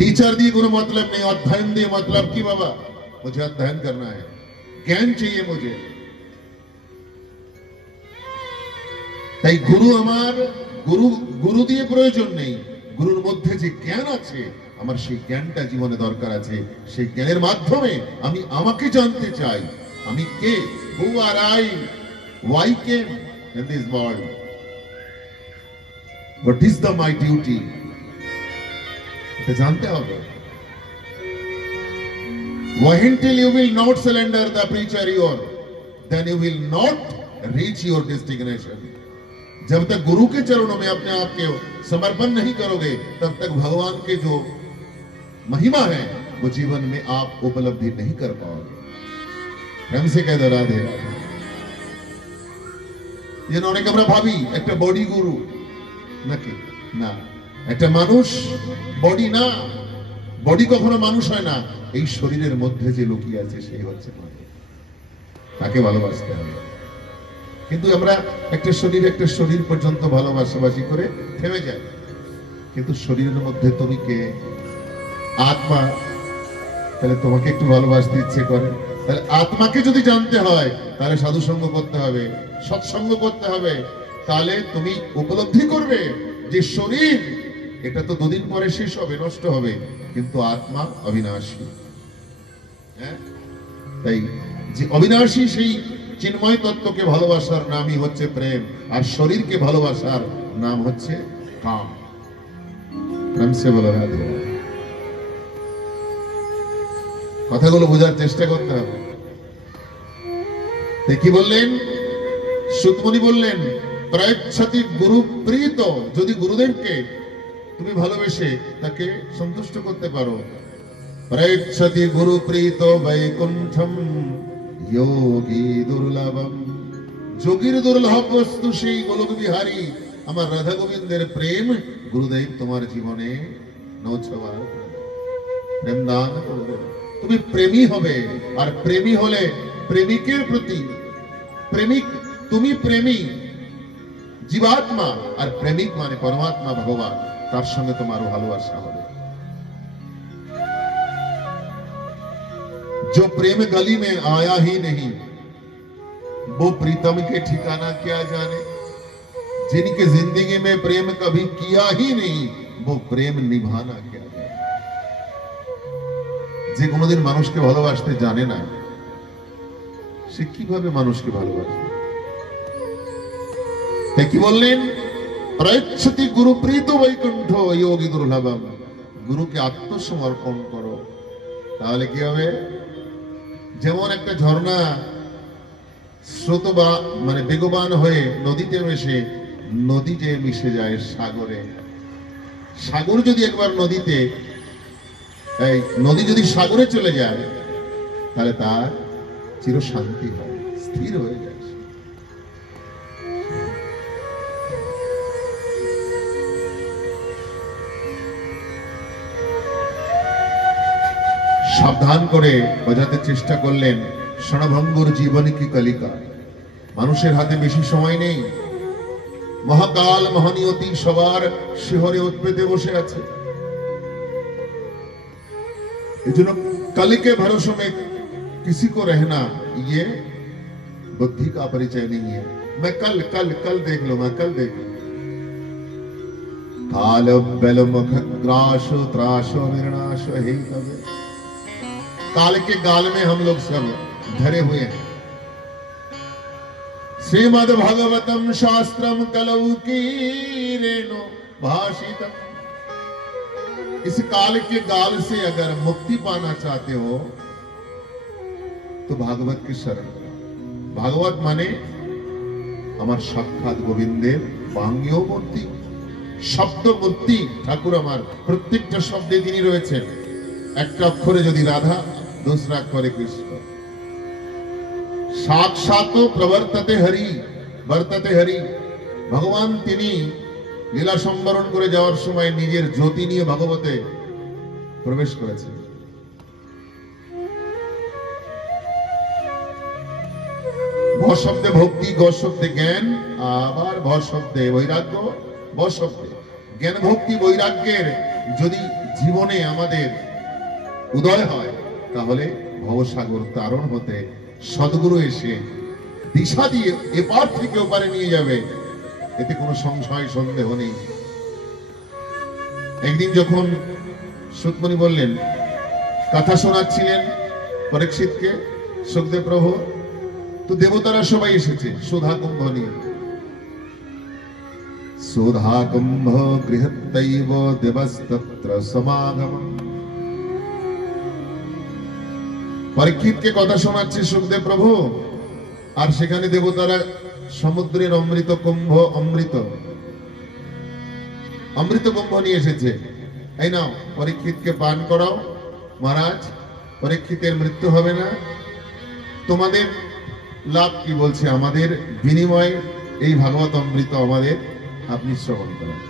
Teacher दिए कोई मतलब नहीं, अध्ययन दिए मतलब की बाबा मुझे अध्ययन करना है, ज्ञान चाहिए मुझे। তাই গুরু আমার গুরু দিয়ে প্রয়োজন নেই, গুরুর মধ্যে যে জ্ঞান আছে আমার সেই জ্ঞানটা জীবনে দরকার আছে। সেই জ্ঞানের মাধ্যমে আমি আমাকে জানতে চাই, আমি কে, হু আর I, why came in this world, what is the my duty, এটা জানতে হবে। Wait till you will not surrender the preacher your, then you will not reach your destination। जब तक गुरु के चरणों में अपने आप के समर्पण नहीं करोगे तब तक भगवान के जो महिमा है वो जीवन में आप उपलब्धि नहीं कर पाओगे। प्रेम से कह दो राधे राधे। ये অনেক আমরা ভাবি একটা বডি গুরু নাকি, না, একটা মানুষ বডি না, বডি কখনো মানুষ হয় না, এই শরীরের মধ্যে যে লুকিয়ে আছে সেই হচ্ছে মানুষ, তাকে ভালোবাসতে হবে। কিন্তু আমরা একটা শরীর পর্যন্ত ভালোবাসাবাসি করে থেমে যাই, কিন্তু শরীরের মধ্যে তুমি কে, আত্মা, তাহলে তোমাকে একটু ভালোবাসতে ইচ্ছে করে। তাহলে আত্মাকে যদি জানতে হয় তাহলে সাধু সঙ্গ করতে হবে, সৎসঙ্গ করতে হবে, তাহলে তুমি উপলব্ধি করবে যে শরীর এটা তো দুদিন পরে শেষ হবে, নষ্ট হবে, কিন্তু আত্মা অবিনাশী। হ্যাঁ, তাই যে অবিনাশী সেই চিন্ময় তত্ত্বকে ভালোবাসার নামই হচ্ছে প্রেম, আর শরীরকে ভালোবাসার নাম হচ্ছে কাম। প্রেম সে বলো রাধে। কথাগুলো বোঝার চেষ্টা করতে হবে। কি বললেন সুতমুনি, বললেন প্রয়চ্ছতি গুরু প্রীত, যদি গুরুদেবকে তুমি ভালোবেসে তাকে সন্তুষ্ট করতে পারো, প্রয়চ্ছতি গুরু প্রীত বৈকুণ্ঠম যোগী দুর্লভম, যোগীর দুর্লভ বস্তু সেই গোলক বিহারী আমার রাধা গোবিন্দের প্রেম গুরুদেব তোমার জীবনে নৌছবার প্রেম দান করবে। তুমি প্রেমী হবে, আর প্রেমী হলে প্রেমিকের প্রতি, প্রেমিক তুমি প্রেমী জীবাত্মা, আর প্রেমিক মানে পরমাত্মা ভগবান, তার সঙ্গে তোমার ভালোবাসা হবে। जो प्रेम गली में आया ही नहीं वो प्रीतम के ठिकाना क्या जाने, जिनकी जिंदगी में प्रेम कभी किया ही नहीं वो प्रेम निभाना क्या जाने। যে কোনোদিন মানুষকে ভালোবাসতে জানে না সে কিভাবে মানুষকে ভালোবাসবে? তাই কি বললেন, প্রয়চ্ছতি গুরু প্রীত বৈকুণ্ঠ যোগী দুর্লভম, গুরুকে আত্মসমর্পণ করো, তাহলে কি হবে? যেমন একটা ঝর্ণা স্রোত বা মানে বেগবান হয়ে নদীতে মিশে যায় সাগরে। সাগর যদি একবার নদীতে, এই নদী যদি সাগরে চলে যায় তাহলে তার চির শান্তি হয়, স্থির হয়ে যায়। সাবধান করে বোঝাতে চেষ্টা করলেন, ক্ষণভঙ্গুর জীবন কি কলিকা, মানুষের হাতে বেশি সময় নেই, মহাকাল মহানিয়তি সবার শিহরে উৎপেতে বসে আছে। এজন্য कल के भरोसे में किसी को रहना ये बुद्धि का परिचय नहीं है। मैं कल कल कल देख लो, मैं कल देख लो। काल बल मुख ग्रासो त्रासो निर्णाशो हे तबे, काल के गाल में हम लोग सब धरे हुए हैं। श्रीमद् भागवतम शास्त्रम कलौ कीरेणो भाषितम, इस काल के गाल से अगर मुक्ति पाना चाहते हो तो भागवत की शरण। भागवत माने আমার সাক্ষাৎ গোবিন্দের বাঙ্গীয় মূর্তি, শব্দ মূর্তি। ঠাকুর আমার প্রত্যেকটা শব্দে তিনি রয়েছেন। একটা অক্ষরে যদি রাধা, दूसरा अक्षरे कृष्ण। साक्षात प्रवर्तते हरि, वर्तते हरि। भगवान তিনি লীলা সম্বরণ করে যাওয়ার সময় নিজের জ্যোতি নিয়ে ভাগবতে প্রবেশ করেছেন। ভ শব্দে ভক্তি, গ শব্দে জ্ঞান, আবার ভ শব্দে বৈরাগ্য, ব শব্দে জ্ঞান ভক্তি বৈরাগ্যের যদি জীবনে আমাদের উদয় হয়, তাহলে ভবসাগর তারণ হতে সদ্গুরু এসে দিশা দিয়ে এপার থেকে ওপারে নিয়ে যাবে, এতে কোনো সংশয় সন্দেহ নেই। একদিন যখন সুতমুনি বললেন, কথা শোনাচ্ছিলেন পরীক্ষিতকে সুখদেব প্রভু, তো দেবতারা সবাই এসেছে সুধা কুম্ভ নিয়ে। সুধা কুম্ভ গৃহত্তৈব দেবস্তত্র সমাগমঃ। পরীক্ষিতকে কথা শোনাচ্ছে সুখদেব প্রভু, আর সেখানে দেবতারা সমুদ্রের অমৃত কুম্ভ, অমৃত কুম্ভ নিয়ে এসেছে। এই নাও পরীক্ষিতকে পান করাও মহারাজ, পরীক্ষিতের মৃত্যু হবে না। তোমাদের লাভ কি? বলছে আমাদের বিনিময় এই ভাগবত অমৃত আমাদের আপনি শ্রবণ করেন।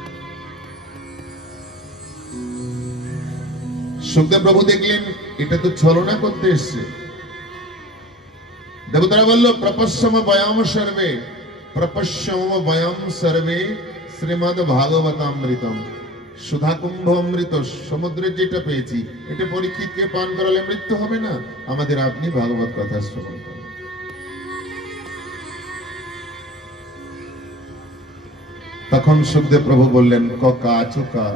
সুখদেব প্রভু দেখলেন এটা তো ছলনা করতে এসছে। দেবতারা বলল, প্রপশ্যম বয়ম সর্বে, প্রপশ্যম বয়ম সর্বে শ্রীমদ ভাগবতামৃতম। সুধা কুম্ভ অমৃত সমুদ্রে যেটা পেয়েছি, এটা পরীক্ষিতকে পান করালে মৃত্যু হবে না, আমাদের আপনি ভাগবত কথা শ্রবণ করেন। তখন সুখদেব প্রভু বললেন, কাচুকা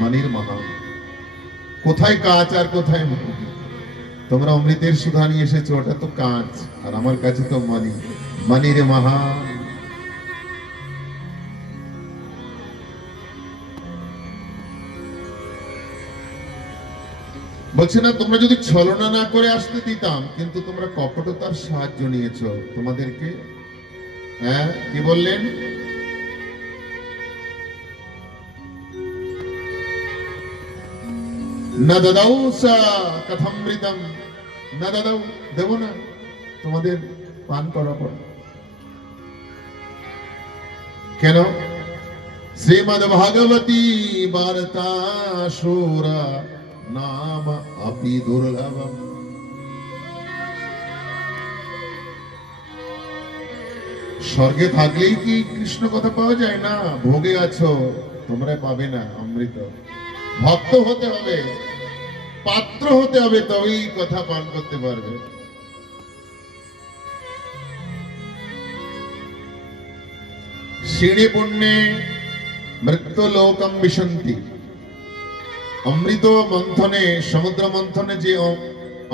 মনির মহা। কোথায় কাচ আর কোথায় মণি? তোমরা অমৃতের সুধা নিয়ে এসেছো, ওটা তো কাঁচ, আর আমার কাছে তো মণি। মনির মহা। বলছে না, তোমরা যদি ছলনা না করে আসতে দিতাম, কিন্তু তোমরা কপটতার সাহায্য নিয়েছো। তোমাদেরকে কি বললেন? না দাদাও সা কথামৃতম, না দাদাও দেব না, তোমাদের পান করা পর। কেন? শ্রীমদ ভাগবতী বার্তা সুরা নাম আপি দুর্লভম। স্বর্গে থাকলেই কি কৃষ্ণ কথা পাওয়া যায়? না, ভোগে আছো, তোমরা পাবে না অমৃত। ভক্ত হতে হবে, পাত্র হতে হবে, তবেই কথা পান করতে পারবে। সিঁড়ি পুণ্যে মৃত্যু লোকম বিশন্তি। অমৃত মন্থনে, সমুদ্র মন্থনে যে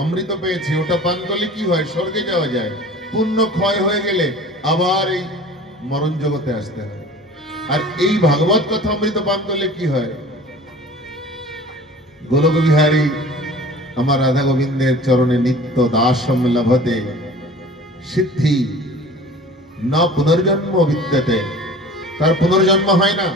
অমৃত পেয়েছে, ওটা পান করলে কি হয়? স্বর্গে যাওয়া যায়। পুণ্য ক্ষয় হয়ে গেলে আবার এই মরণ জগতে আসতে হয়। আর এই ভাগবত কথা অমৃত পান করলে কি হয়? গোলক বিহারী আমার রাধা গোবিন্দের চরণে নিত্য দাসম লভতে সিদ্ধি না পুনর্জন্ম বিদ্যতে। তার পুনর্জন্ম হয় না।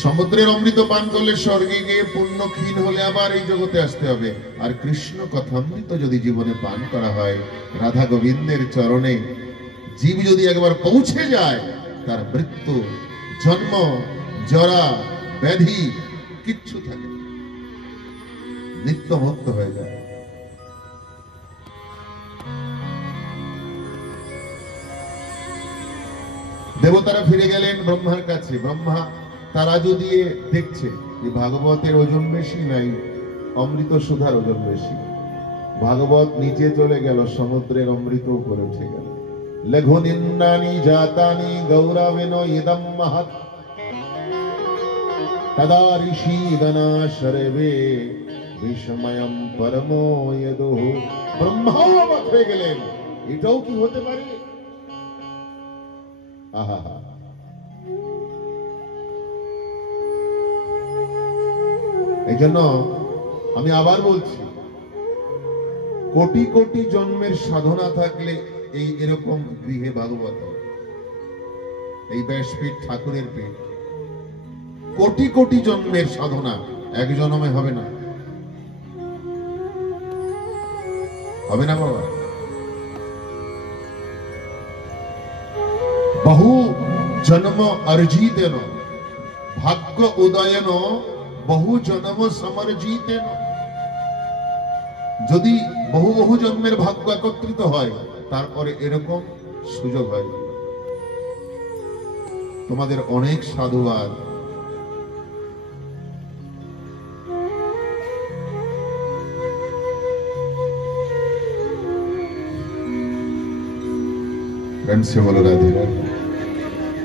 সমুদ্রের অমৃত পান করলে স্বর্গে গিয়ে পুণ্য ক্ষীণ হলে আবার এই জগতে আসতে হবে। আর কৃষ্ণ কথামৃত যদি জীবনে পান করা হয়, রাধা গোবিন্দের চরণে জীব যদি একবার পৌঁছে যায়, তার মৃত্যু, জন্ম, জরা, ব্যাধি কিচ্ছু থাকে না, নিত্য মুক্ত হয়ে যায়। দেবতারা ফিরে গেলেন ব্রহ্মার কাছে। ব্রহ্মা তারাজু দিয়ে দেখছে যে ভাগবতের ওজন বেশি নাই, অমৃত সুধার ওজন বেশি। ভাগবত নিচে চলে গেল, সমুদ্রের অমৃত উপরে উঠে গেল। লঘু নিন্দানি জাতানি গৌরবেন ইদম মহৎ তদা ঋষি গণা শরবে বিস্ময়ম পরমো যদুঃ। ব্রহ্মাও অবাক হয়ে গেলেন, এটাও কি হতে পারে? আহা, এই জন্য আমি আবার বলছি, কোটি কোটি জন্মের সাধনা থাকলে এই এরকম গৃহে ভাগবত, এই ব্যাসপীঠ ঠাকুরের পীঠ, কোটি কোটি জন্মের সাধনা এক জন্মে হবে না, হবে না বাবা। বহু জন্ম অর্জিতেন ভাগ্য উদয়ন বহু জন্ম সমর্জিতেন। যদি বহু বহু জন্মের ভাগ্য একত্রিত হয়, তারপরে এরকম সুযোগ হয়। তোমাদের অনেক সাধুবাদ, প্রেম সে বলো রাধে রাধে।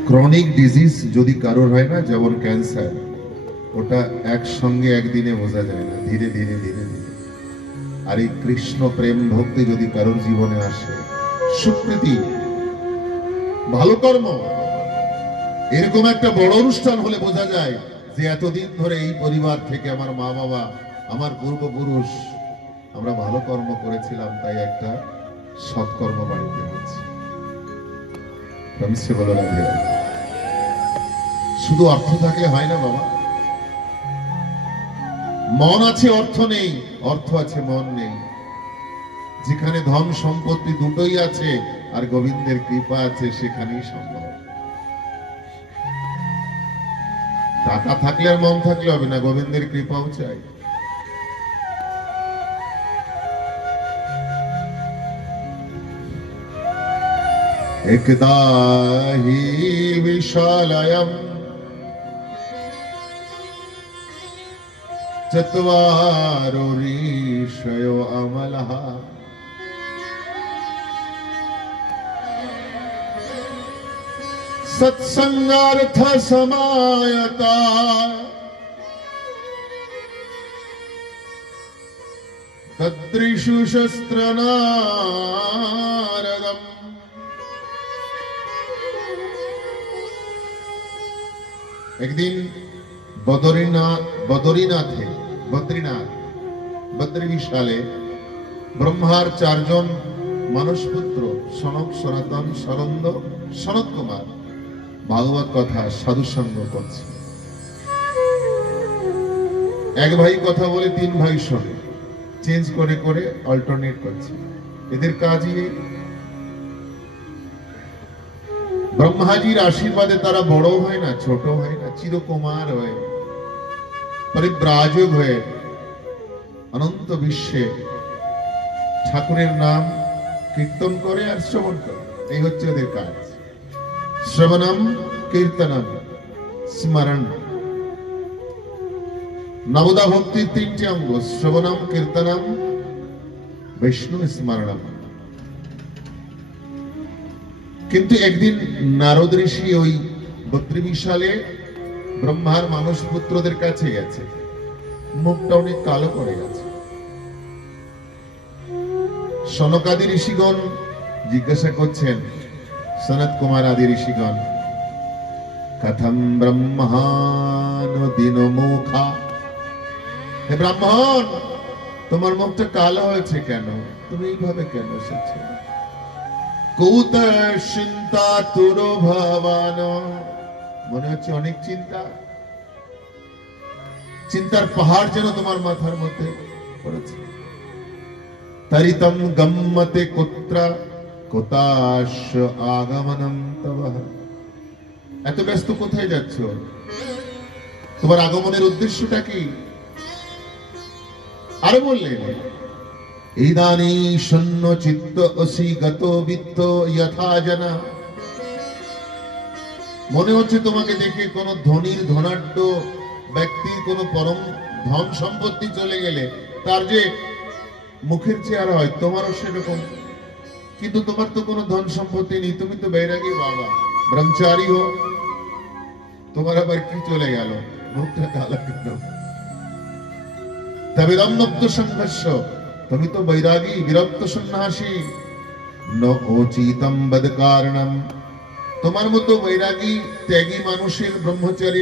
ক্রনিক ডিজিজ যদি কারোর হয় না, যেমন ক্যান্সার, ওটা একসঙ্গে একদিনে বোঝা যায় না, ধীরে ধীরে ধীরে ধীরে। আর এই কৃষ্ণ প্রেম ভক্তি যদি কারোর জীবনে আসে, সুকৃতি, ভালো কর্ম, এরকম একটা বড় অনুষ্ঠান হলে বোঝা যায় যে এতদিন ধরে এই পরিবার থেকে আমার মা বাবা, আমার পূর্বপুরুষ, আমরা ভালো কর্ম করেছিলাম, তাই একটা সৎকর্ম বাড়িতে হচ্ছে। শুধু অর্থ থাকলে হয় না বাবা, মন আছে অর্থ নেই, অর্থ আছে মন নেই। যেখানে ধন সম্পত্তি দুটোই আছে আর গোবিন্দের কৃপা আছে, সেখানেই সম্ভব। টাকা থাকলে আর মন থাকলে হবে না, গোবিন্দের কৃপাও চাই। একদা হি বিশালায়ম চত্বারো ঋষयो অমলঃ সৎসঙ্গার্থ সমায়তা তদৃশু শস্ত্র নারদম। একদিন বদ্রীনাথ বিশালে ব্রহ্মার 4 জন মানসপুত্র সনক, সনাতন, সনন্দ, সনত কুমার ভাগবত কথা সাধু সঙ্গ করছে। এক ভাই কথা বলে 3 ভাই শোনে, চেঞ্জ করে করে অল্টারনেট করছে। এদের কাজই ব্রহ্মাজির আশীর্বাদে তারা বড় হয় না, ছোট হয় না, চিরকুমার হয়ে, পরিব্রাজক হয়ে অনন্ত বিশ্বে ঠাকুরের নাম কীর্তন করে আর শ্রবণ করে। এই হচ্ছে ওদের কাজ। শ্রবণম কীর্তনম স্মরণ। নবদা ভক্তির 3টি অঙ্গ, শ্রবণম কীর্তনম বিষ্ণু স্মরণম। কিন্তু একদিন নারদ ঋষি ওই বদ্রীবিশালে ব্রহ্মার মানস পুত্রদের কাছে গেছে, মুখটা অনেক কালো পড়ে গেছে। সনকাদি ঋষিগণ জিজ্ঞাসা করছেন, সনত কুমার আদি ঋষিগণ, কথম ব্রহ্মাণ দিন মুখা, হে ব্রাহ্মণ, তোমার মুখটা কালো হয়েছে কেন? তুমি এইভাবে কেন এসেছো? কৌত চিন্তা তুরো ভবান, মনে হচ্ছে অনেক চিন্তা, চিন্তার পাহাড় যেন তোমার মাথার মধ্যে পড়েছে। তরিতম গম্মতে কুত্র কোতাশ আগমনম তব, এত ব্যস্ত কোথায় যাচ্ছ? তোমার আগমনের উদ্দেশ্যটা কি? আরে বললেন, ইদানী শূন্য চিত্ত অসি গত বিত্ত যথা জনা, মনে হচ্ছে তোমাকে দেখে কোন ধনীর ধনাঢ্য ব্যক্তির কোন পরম ধন সম্পত্তি চলে গেলে তার যে মুখের চেহারা হয়, তোমারও সেরকম। কিন্তু তোমার তো কোনো ধন সম্পত্তি নেই, তুমি তো বৈরাগী বাবা, ব্রহ্মচারী হো, তোমার আবার কি চলে গেল? মুখটা কালো কেন? তবে মুক্ত সংঘর্ষ, তুমি তো বৈরাগী, বিরক্ত সন্ন্যাসী। ন ওচিতম বদ কারণম, তোমার মতো বৈরাগী ত্যাগী মানুষের, ব্রহ্মচারী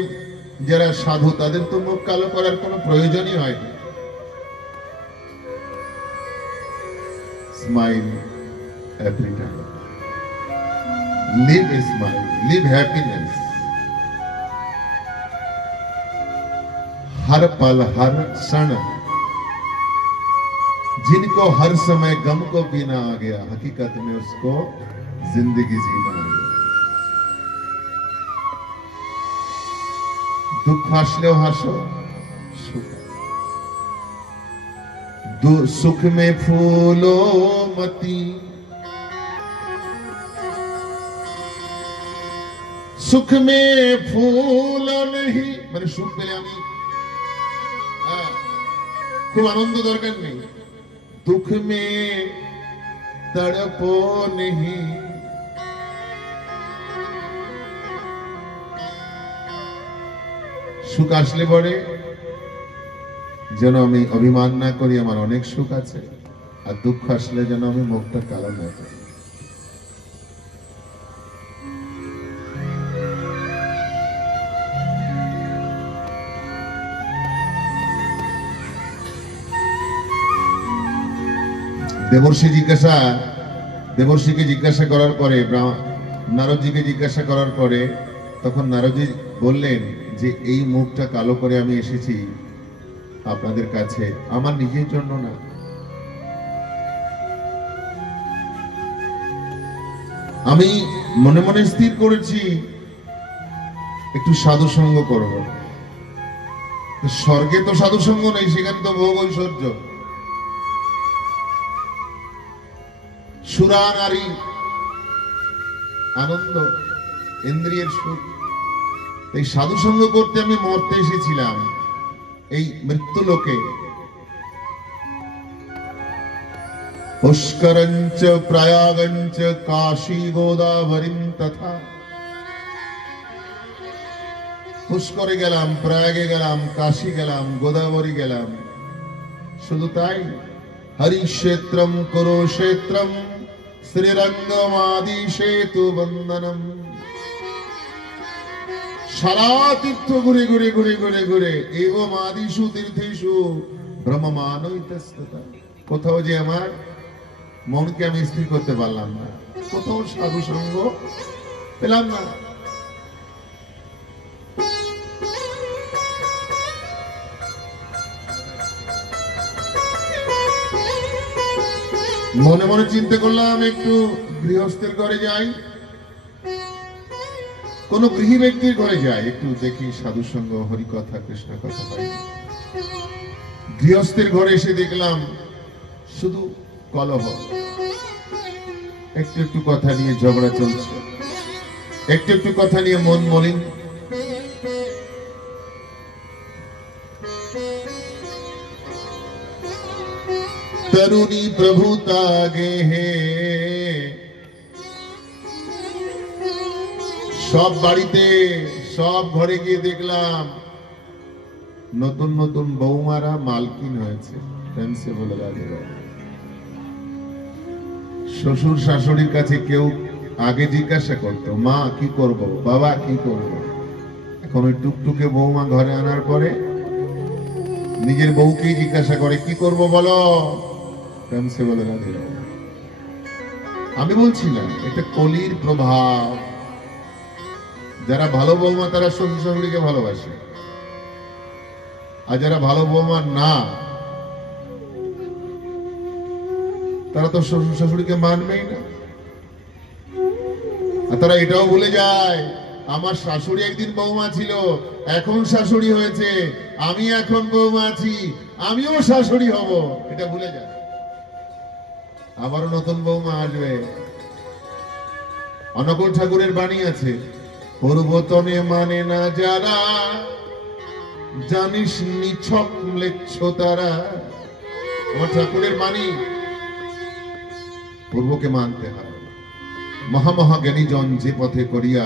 যারা সাধু, তাদের তো মুখ কালো করার কোনো প্রয়োজনই হয় না। Smile every time. Live a smile. Live happiness. हर पल हर क्षण, जिनको हर समय गम को पीना आ गया, हकीकत में उसको जिंदगी जीना आ गया। दुख हासलेও हासो, सुख में फूलो मती, सुख में फूल नहीं, মানে সুখ পেলে আমি খুব আনন্দ দরকার নেই। दुख में तड़पो नहीं, সুখ আসলে পরে যেন আমি অভিমান না করি, আমার অনেক সুখ আছে, আর দুঃখ আসলে যেন আমি মুখটা কালো না করি। দেবর্ষিকে জিজ্ঞাসা করার পরে, নারদজিকে জিজ্ঞাসা করার পরে তখন নারদজি বললেন যে এই মুখটা কালো করে আমি এসেছি আপনাদের কাছে আমার নিজের জন্য না, আমি মনে মনে স্থির করেছি একটু সাধু সঙ্গ করব। স্বর্গে তো সাধু সঙ্গ নেই, সেখানে তো ভোগ ঐশ্বর্য, সুরা নারী আনন্দ, ইন্দ্রিয়ের সুখ। এই সাধু সঙ্গ করতে আমি মরতে এসেছিলাম এই মৃত্যু লোকে। পুষ্করঞ্চ প্রয়াগঞ্চ কাশী গোদাবরীম তথা। পুষ্করে গেলাম, প্রয়াগে গেলাম, কাশী গেলাম, গোদাবরী গেলাম। শুধু তাই, হরিক্ষেত্রম কুরুক্ষেত্রম শ্রীরঙ্গমাদি সেতু বন্দনম। সারা তীর্থ ঘুরে ঘুরে ঘুরে ঘুরে ঘুরে এবং আদিষু তীর্থেষু ব্রহ্মমানৈতস্ততা। কোথাও যে আমার মনকে আমি স্থির করতে পারলাম না, কোথাও সাধু সঙ্গ পেলাম না। মনে মনে চিন্তা করলাম একটু গৃহস্থের ঘরে যাই, কোন গৃহী ব্যক্তির ঘরে যাই, একটু দেখি সাধু সঙ্গ, হরি কথা, কৃষ্ণ কথা পাই। গৃহস্থের ঘরে এসে দেখলাম শুধু কলহ, একটু একটু কথা নিয়ে ঝগড়া চলছে, একটু একটু কথা নিয়ে মন মলিন। তরুণী প্রভু তাগে হে। সব বাড়িতে, সব ঘরে গিয়ে দেখলাম নতুন নতুন বৌমারা মালকিন হয়েছে। বলে শ্বশুর শাশুড়ির কাছে কেউ আগে জিজ্ঞাসা করতো, মা কি করব, বাবা কি করব। এখন ওই টুকটুকে বৌমা ঘরে আনার পরে নিজের বউকেই জিজ্ঞাসা করে, কি করব বলো। বলে আমি বলছি না, এটা কলির প্রভাব। যারা ভালো বৌমা তারা শ্বশুর শাশুড়িকে ভালোবাসে, আর যারা ভালো বৌমা না তারা তো শ্বশুর শাশুড়িকে মানবেই না। আর তারা এটাও ভুলে যায়, আমার শাশুড়ি একদিন বৌমা ছিল, এখন শাশুড়ি হয়েছে, আমি এখন বৌমা আছি, আমিও শাশুড়ি হব, এটা ভুলে যায়। আবারও নতুন বৌমা আসবে। অনুকূল ঠাকুরের বাণী আছে, পূর্বতনে মানে না যারা, জানিস নিছক ম্লেচ্ছ তারা। আমার ঠাকুরের বাণী, পূর্বকে মানতে হয়। মহামহাজ্ঞানী জন যে পথে করিয়া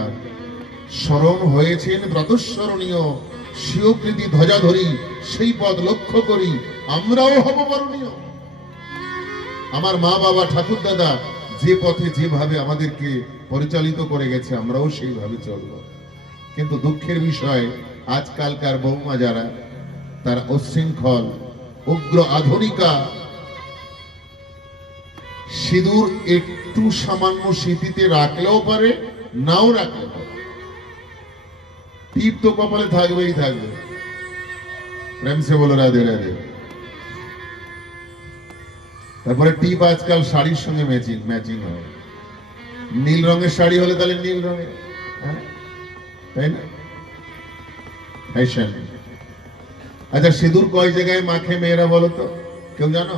স্মরণ হয়েছেন ব্রতস্মরণীয়, স্বীয়কৃতি ধ্বজাধরি সেই পথ লক্ষ্য করি আমরাও হব বরণীয়। আমার মা বাবা ঠাকুর দাদা যে পথে যেভাবে আমাদেরকে পরিচালিত করে গেছে আমরাও সেইভাবে চলব। কিন্তু দুঃখের বিষয়, আজকালকার বৌমা যারা, তারা উচ্ছৃঙ্খল, উগ্র, আধুনিকা। সিঁদুর একটু সামান্য স্মৃতিতে রাখলেও পারে, নাও রাখলে পারে, টিপ তো কপালে থাকবেই থাকবে। প্রেম সে বলো রাধে রাধে। তারপরে টিপ আজকাল শাড়ির সঙ্গে ম্যাচিং হয়। নীল রঙের শাড়ি হলে তাহলে নীল রঙের, তাই না? ফ্যাশন। আচ্ছা, সিঁদুর কয় জায়গায় মাখে মেয়েরা বলো তো, কেউ জানো?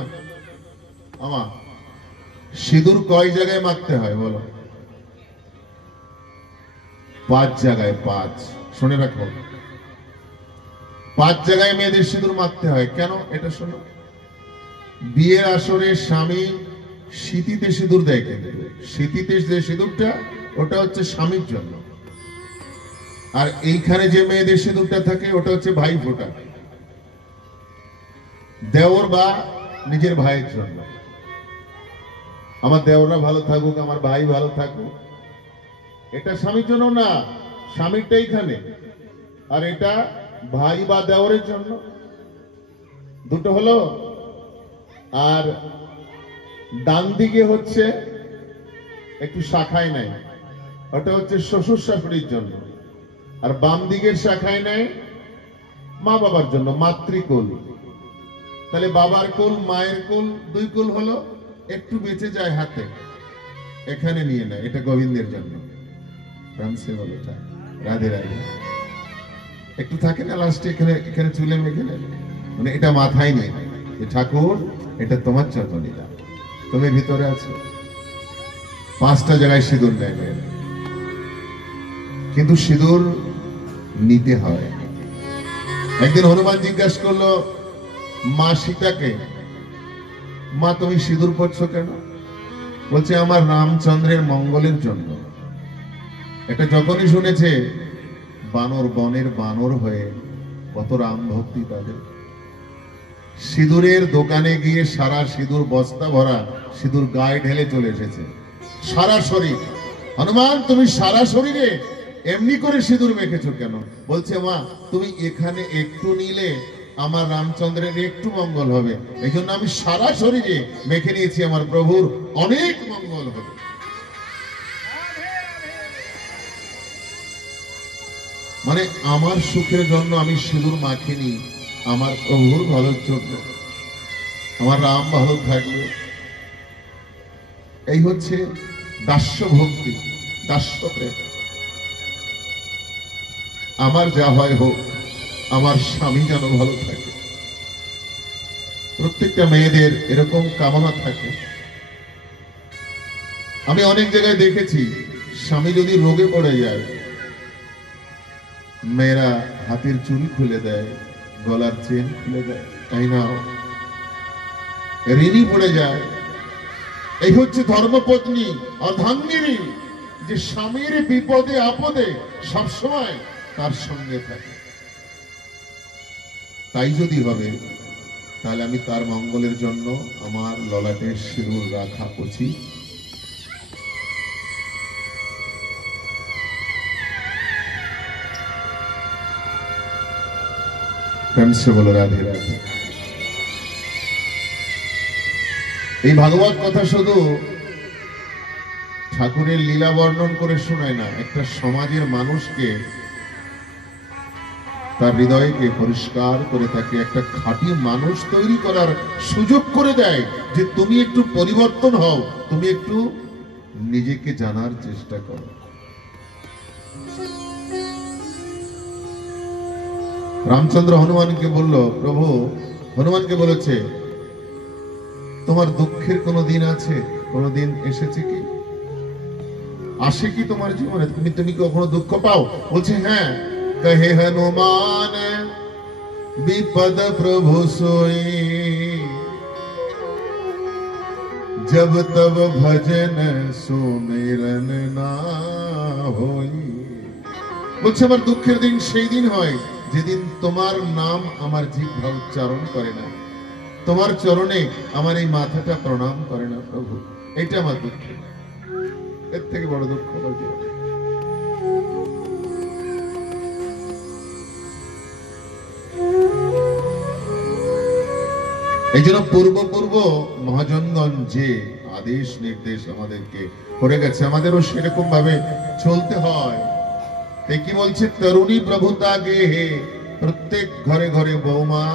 আমা, সিঁদুর কয় জায়গায় মাখতে হয় বলো? 5 জায়গায়। 5, শুনে রাখো, 5 জায়গায় মেয়েদের সিঁদুর মাখতে হয়। কেন এটা শোনো। বিয়ের আসরে স্বামী স্মৃতিতে সিঁদুর দেয়, কিন্তু স্মৃতিতে যে সিঁদুরটা ওটা হচ্ছে স্বামীর জন্য, আর এইখানে যে মেয়েদের সিঁদুরটা থাকে ওটা হচ্ছে ভাই ফোঁটা, দেওর বা নিজের ভাইয়ের জন্য। আমার দেওররা ভালো থাকুক, আমার ভাই ভালো থাকুক, এটা স্বামীর জন্য না, স্বামীরটা এইখানে, আর এটা ভাই বা দেওরের জন্য। দুটো হলো। আর ডান দিকে হচ্ছে একটু শাখায় নাই, ওটা হচ্ছে শ্বশুর শাশুড়ির জন্য। আর বাম দিকের শাখায় নাই মা বাবার জন্য, মাতৃকুল। তাহলে বাবার কুল, মায়ের কুল, দুই কুল হলো, একটু বেঁচে যায় হাতে, এখানে নিয়ে নেয়, এটা গোবিন্দের জন্য। রামসে বলো রাধে রাধে, একটু থাকে না লাস্টে, এখানে এখানে চুলে মেখে নেয়, মানে এটা মাথায় নিয়ে নেয় যে ঠাকুর এটা তোমার জন্য নিলাম, তুমি ভিতরে আছো। 5টা জায়গায় সিঁদুর নেয়, কিন্তু সিঁদুর নিতে হয়। একদিন হনুমান জিজ্ঞাসা করলো মা সীতাকে, মা তুমি সিঁদুর পরছো কেন? বলছে আমার রামচন্দ্রের মঙ্গলের জন্য। এটা যখনই শুনেছে, বানর বনের বানর হয়ে কত রাম ভক্তি তাদের, সিঁদুরের দোকানে গিয়ে সারা সিঁদুর বস্তা ভরা সিঁদুর গায়ে ঢেলে চলে এসেছে, সারা শরীর। হনুমান তুমি সারা শরীরে এমনি করে সিঁদুর মেখেছো কেন? বলছে মা তুমি এখানে একটু নিলে আমার রামচন্দ্রের একটু মঙ্গল হবে, এই জন্য আমি সারা শরীরে মেখে নিয়েছি, আমার প্রভুর অনেক মঙ্গল হবে। মানে আমার সুখের জন্য আমি সিঁদুর মাখিনি, আমার প্রভুর ভালোর জন্য, আমার রাম ভালো থাকবে। এই হচ্ছে দাস্য ভক্তি, দাস্য প্রেম। আমার যা হয় হোক, আমার স্বামী যেন ভালো থাকে। প্রত্যেকটা মেয়েদের এরকম কামনা থাকে। আমি অনেক জায়গায় দেখেছি, স্বামী যদি রোগে পড়ে যায়, মেয়েরা হাতের চুল খুলে দেয়, গলার চেন খুলে দেয়, তাই না, ঋণী পড়ে যায়। এই হচ্ছে ধর্মপত্নী, অর্ধাঙ্গিনী, যে স্বামীর বিপদে আপদে সবসময় তার সঙ্গে থাকে। তাই যদি হবে, তাহলে আমি তার মঙ্গলের জন্য আমার ললাটে সিঁদুর রাখা উচিত। বলো রাধে রাধে। এই ভাগবত কথা শুধু ঠাকুরের লীলা বর্ণন করে শোনায় না, একটা সমাজের মানুষকে, তার হৃদয়কে পরিষ্কার করে তাকে একটা খাঁটি মানুষ তৈরি করার সুযোগ করে দেয়, যে তুমি একটু পরিবর্তন হও, তুমি একটু নিজেকে জানার চেষ্টা করো। রামচন্দ্র হনুমানকে বলল, প্রভু হনুমানকে বলেছে তোমার দুঃখের কোনো দিন আছে, কোনো দিন এসেছে কি, আসে কি তোমার জীবনে, তুমি কখনো দুঃখ পাও? বলছে হ্যাঁ। कहे हनुमान विपद प्रभु सोई, जब तब भजन सुमिरन ना होई। বলছে আমার দুঃখের দিন সেই দিন হয় যেদিন তোমার নাম আমার জিহ্বা উচ্চারণ করে না, তোমার চরণে আমার এই মাথাটা প্রণাম করে না প্রভু। এটা আমার দুঃখ, এর থেকে বড় দুঃখ আমার জীবনে। এই জন্য পূর্ব মহাজনগণ যে আদেশ নির্দেশ আমাদেরকে করে গেছে, আমাদেরও সেরকম ভাবে চলতে হয়। কি বলছে, তরুণী প্রভুতা গে হে, প্রত্যেক ঘরে ঘরে বৌমা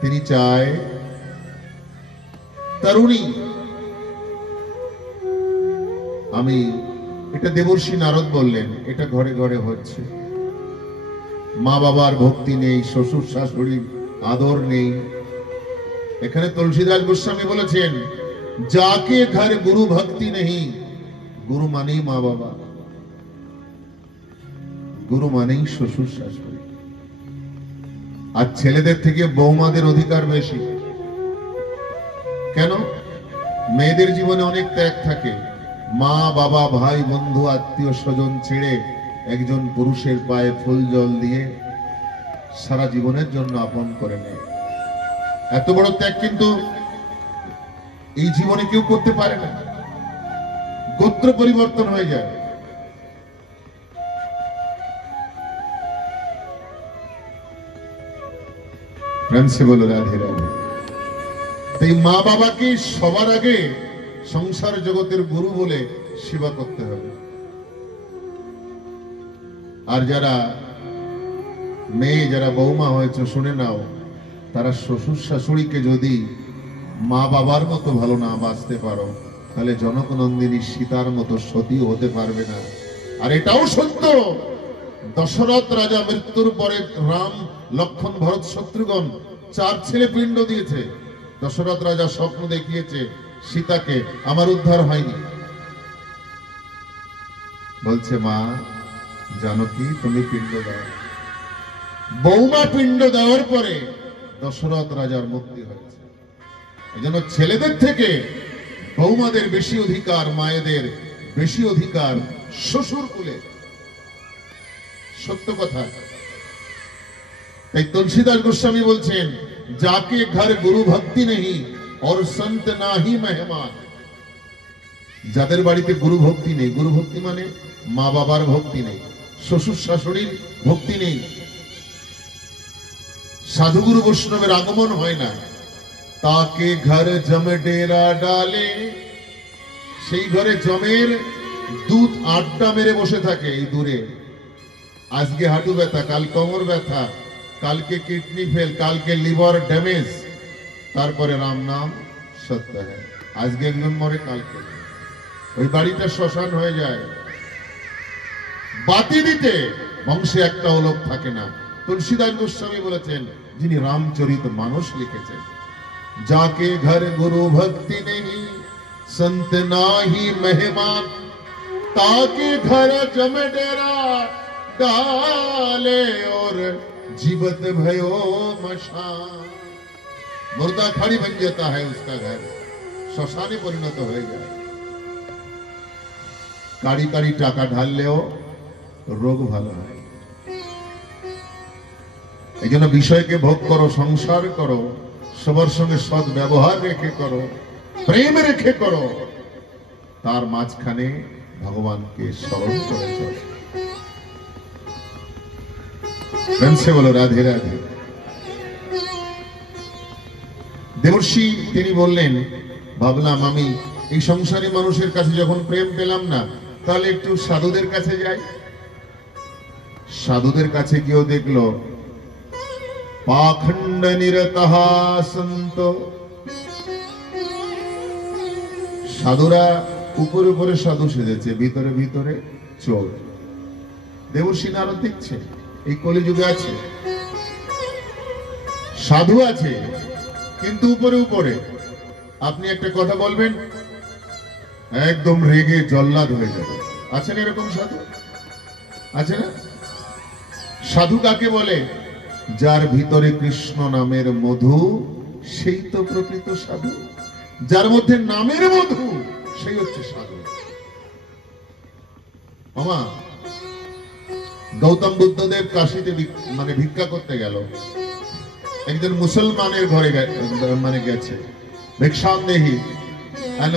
তিনি চায় তরুণী। আমি এটা দেবর্ষী নারদ বললেন, এটা ঘরে ঘরে হচ্ছে। মা বাবার ভক্তি নেই, শ্বশুর শাশুড়ির আদর নেই। এখানে তুলসীদাস গোস্বামী বলেছেন, যাকে ঘর গুরু ভক্তি নেই, গুরু মানেই মা বাবা, গুরু মানেই শ্বশুর শাশুড়ি। আর ছেলেদের থেকে বৌমাদের অধিকার বেশি। কেন? মেয়েদের জীবনে অনেক ত্যাগ থাকে, মা বাবা ভাই বন্ধু আত্মীয় স্বজন ছেড়ে একজন পুরুষের পায়ে ফুল জল দিয়ে সারা জীবনের জন্য আপন করে নেয়। এত বড় ত্যাগ কিন্তু এই জীবনে কেউ করতে পারে না। গোত্র পরিবর্তন হয়ে যায়। প্রেম সে বলো রাধে রাধে। এই মা বাবাকে সবার আগে সংসার জগতের গুরু বলে সেবা করতে হবে। আর যারা মেয়ে, যারা বৌমা হয়েছে, শুনে নাও, তারা শ্বশুর শাশুড়িকে যদি মা বাবার মতো ভালো না বাঁচতে পারো, তাহলে জনকনন্দিনী সীতার মতো সতীও হতে পারবে না। আর এটাও সত্য, দশরথ রাজা মৃত্যুর পরে রাম, লক্ষ্মণ, ভরত, শত্রুঘ্ন 4 ছেলে পিণ্ড দিয়েছে। দশরথ রাজা স্বপ্ন দেখিয়েছে সীতাকে, আমার উদ্ধার হয়নি। বলছে মা জানকী তুমি পিণ্ড দাও। বৌমা পিণ্ড দেওয়ার পরে দশরথ রাজার মুক্তি হয়েছে। এজন্য ছেলেদের থেকে বৌমাদের বেশি অধিকার, মায়েদের বেশি অধিকার শ্বশুর কুলে। সত্য কথা। তাই তুলসীদাস গোস্বামী বলছেন, যাকে ঘর গুরু ভক্তি নেই और संत नाही मेहमान। যাদের বাড়িতে গুরু ভক্তি নেই, গুরু ভক্তি মানে মা বাবার ভক্তি নেই, শ্বশুর শাশুড়ির ভক্তি নেই, সাধুগুরু বৈষ্ণবের আগমন হয় না, তাকে ঘর জম ডেরা ডালে, সেই ঘরে জমের দুধ আড্ডা মেরে বসে থাকে। এই দূরে আজকে হাঁটু ব্যথা, কাল কোমর ব্যথা, কালকে কিডনি ফেল, কালকে লিভার ড্যামেজ, তারপরে রাম নাম সত্য হ্যায়। আজকে একজন মরে, কালকে ওই বাড়িটা শ্মশান হয়ে যায়। বাতি দিতে বংশে একটাও লোক থাকে না। তুলসীদাস গোস্বামী বলেছেন, যিনি রামচরিত মানস লিখেছেন, যাকে ঘর গুরু ভক্তি নেই संत नाही मेहमान, ताके घर जम डेरा डाले और जीवत भयो मशान। मुर्दा खाड़ी बन जाता है उसका घर, श्मशाने परिणत हो जाए। काड़ी काड़ी टाका ढाल ले रोग भालो है। এজন্য বিষয়কে ভোগ করো, সংসার করো, সবার সঙ্গে সৎ ব্যবহার রেখে করো, প্রেম রেখে করো, তার মাঝখানে ভগবানকে স্মরণ করে চলো। প্রেম সে বলো রাধে রাধে। দেবর্ষি তিনি বললেন, ভাবলাম আমি এই সংসারী মানুষের কাছে যখন প্রেম পেলাম না, তাহলে একটু সাধুদের কাছে যাই। সাধুদের কাছে গিয়েও দেখলো পাখণ্ড নিরতঃ সন্ত। সাধুরা উপরে উপরে সাধু সেজেছে, ভিতরে ভিতরে চোর। দেবর্ষি নারদ দেখছে এই কলিযুগে আছে, সাধু আছে কিন্তু উপরে উপরে। আপনি একটা কথা বলবেন, একদম রেগে জল্লাদ হয়ে যাবে। আছেন এরকম সাধু? আছে না? সাধু কাকে বলে? যার ভিতরে কৃষ্ণ নামের মধু, সেই তো প্রকৃত সাধু। যার মধ্যে নামের মধু, সেই হচ্ছে সাধু। মামা গৌতম বুদ্ধদেব কাশীতে মানে ভিক্ষা করতে গেল। একজন মুসলমানের ঘরে মানে গেছে, ভিক্ষান্দেহী।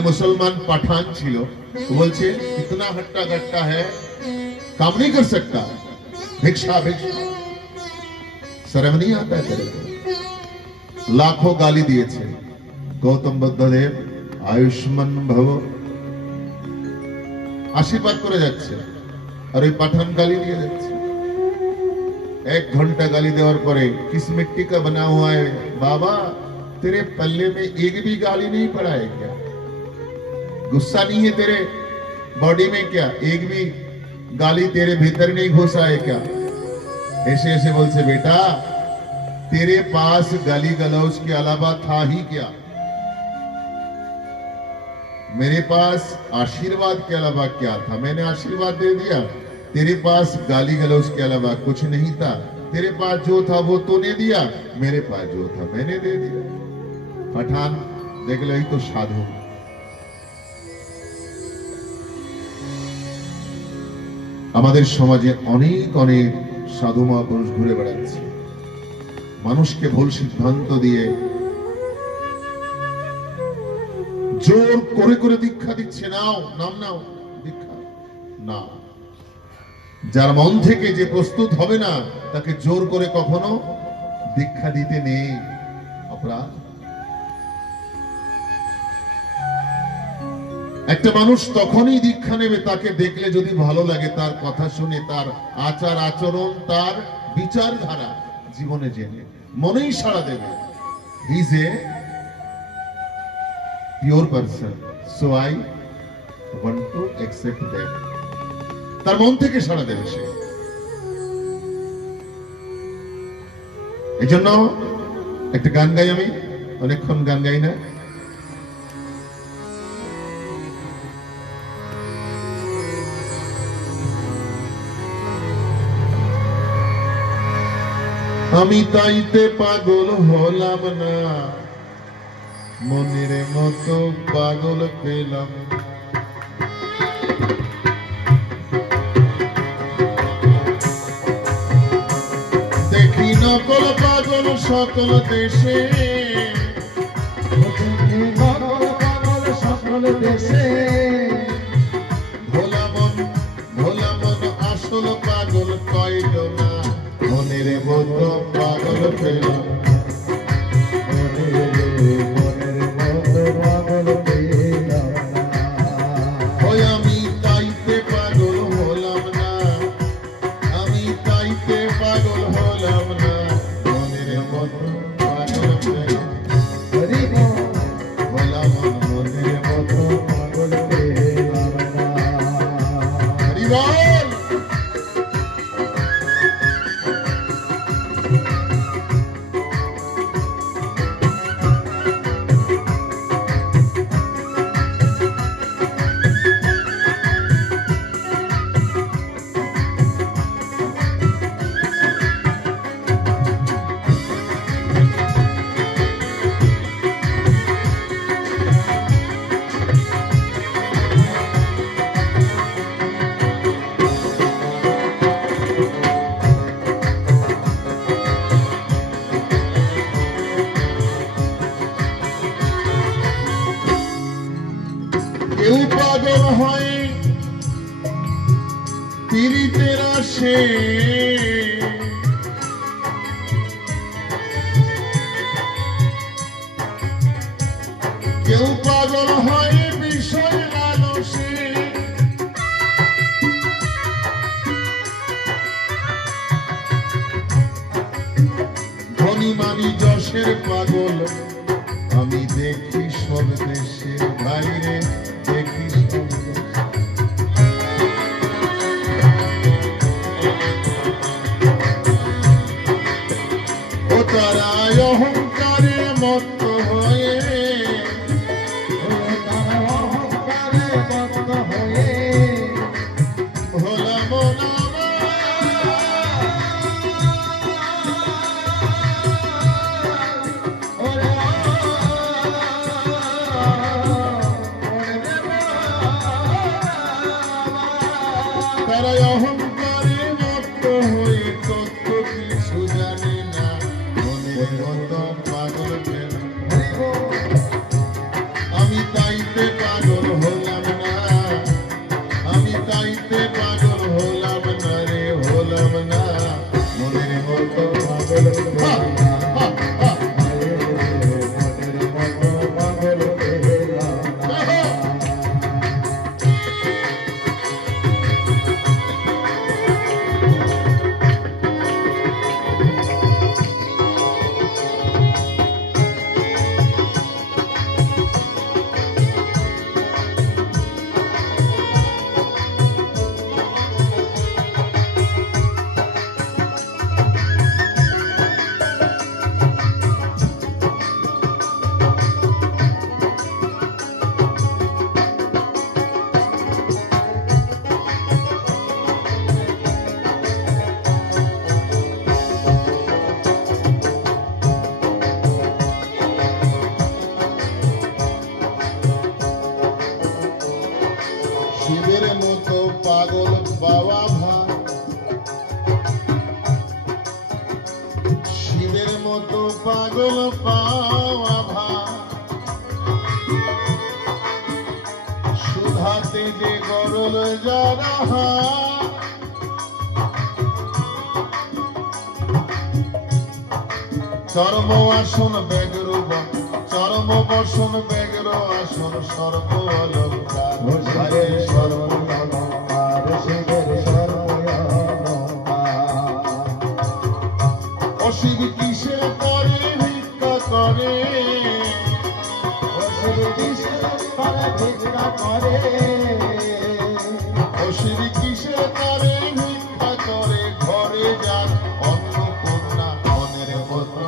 মুসলমান পাঠান ছিল। বলছে ইতনা হট্টা গট্টা হ্যায়, काम नहीं कर सकता, भिक्षा भिक्षा, शर्म नहीं आता है तेरे को। लाखों गाली दिए। गौतम बुद्धदेव आयुष्मान भव आशीर्वाद করে যাচ্ছে, আর ওই পাঠান গালি দিয়ে যাচ্ছে। 1 घंटा गाली देवर परे, किस मिट्टी का बना हुआ है बाबा, तेरे पल्ले में एक भी गाली नहीं पड़ा है क्या? गुस्सा नहीं है तेरे बॉडी में क्या? एक भी गाली तेरे भीतर नहीं घुसा है क्या? ऐसे ऐसे बोल से, बेटा तेरे पास गाली गलौज के अलावा था ही क्या? मेरे पास आशीर्वाद के अलावा क्या था? मैंने आशीर्वाद दे दिया। तेरे पास गाली गलौज के अलावा कुछ नहीं था। तेरे पास जो था वो तूने दिया, मेरे पास जो था मैंने दे दिया। पठान देख लो, ही तो साधु। আমাদের সমাজে অনেক অনেক সাধু মহাপুরুষ ঘুরে বেড়াচ্ছে, মানুষকে ভুল সিদ্ধান্ত দিয়ে জোর করে করে দীক্ষা দিচ্ছে। নাও, নাম নাও, দীক্ষা না। যার মন থেকে যে প্রস্তুত হবে না তাকে জোর করে কখনো দীক্ষা দিতে নেই, অপরাধ। একটা মানুষ তখনই দীক্ষা নেবে তাকে দেখলে যদি ভালো লাগে, তার কথা শুনে, তার আচার আচরণ, তার বিচারধারা জীবনে জেনে মনেই সাড়া দেবে। He is a pure person, so I want to accept that. তার মন থেকে সাড়া দেবে সে। এই জন্য একটা গান গাই, আমি অনেকক্ষণ গান গাই না। আমি তাইতে পাগল হলাম না, মনের মতো পাগল পেলাম। দেখি নকল পাগল সকল দেশে, নকল পাগল সকল দেশে, ভোলা মন আসল পাগল কইল না, মনের মতো পাগল পেলাম। মনের মতো পাগল পেলাম না। ওই আমি তাইতে পাগল হলাম না, আমি তাইতে পাগল হলাম না, মনের মতো পাগল পেলাম। হরি বল, ভোলা মন মনের মতো পাগল পেলাম না। হরি বল। কেউ পাগল হয় পীড়িতের আসে, কেউ পাগল হয় বিষয় লালসে। ধনী মানি যশের পাগল আমি দেখি সব দেশের বাইরে, দেখি সব দেশে। ও তারা অহংকারে মত্ত হয়ে, তারা অহংকারে মত্ত হয়ে, ভোলা মন তারা অহংকারে মত্ত হয়ে তত্ত্ব কিছু জানে না, মনের মতো পাগল পেলাম। আমি তাইতে পাগল হলাম না, আমি তাইতে পাগল হলাম না রে, হলাম না, মনের মতো পাগল পেলাম। মনের মতো পাগল পেলাম না। তোদের মতো পাগল পাওয়া ভাই সুধাতে যে গরল যারা চরম আসন বেগর চরম বসন বেগর আসন সর্ব অলঙ্কার হরে সর্ব অশিব কিসে করে ভিক্ষা করে অশিব কিসে করে ভিক্ষা করে ঘরে যান অন্নপূর্ণা মনের মতো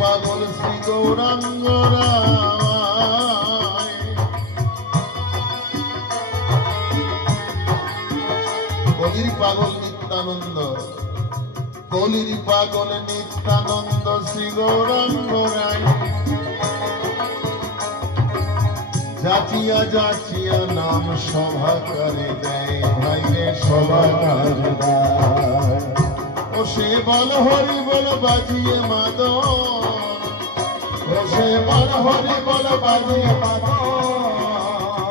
পাগল শ্রী গৌরাঙ্গ কলির পাগল নিত্যানন্দ কলির পাগল নিত্যানন্দ শ্রী গৌরাঙ্গ রায় যাচিয়া যাচিয়া নাম সভা করে দেয় ভাইরে সভা করে দেয় ও সে বল হরি বল বাজিয়ে মাদন ও সে বল হরি বল বাজিয়ে মাদন